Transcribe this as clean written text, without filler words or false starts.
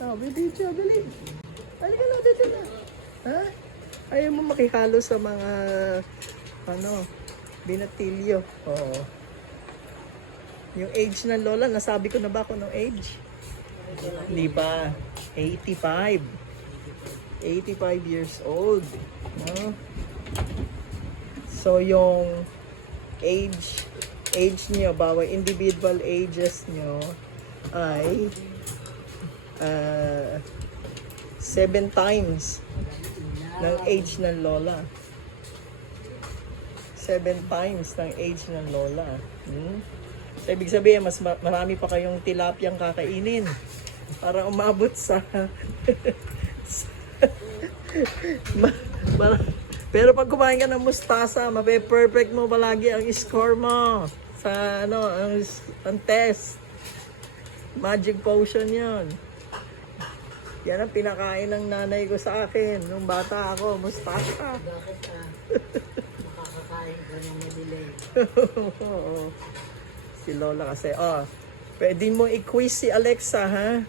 Oh, bibidyo, dali. Halika na, dito na. Ha? Ayaw mo makihalo sa mga, binatilyo. Oo. Yung age ng lola, nasabi ko na ba ako ng age? Di ba? 85. 85 years old. No? So, yung age niyo, bawat individual ages niyo ay 7 times ng age ng lola. 7 times ng age ng lola. So, ibig sabihin, mas marami pa kayong tilapiyang kakainin para umabot sa... Pero pag kumain ka ng mustasa, mape-perfect mo palagi ang score mo sa ang test. Magic potion 'yon. Yan ang pinakain ng nanay ko sa akin nung bata ako, mustasa. Bakit makakakain ka ng madelay? Oo. Si Lola kasi, pwede mo i-quiz si Alexa, ha?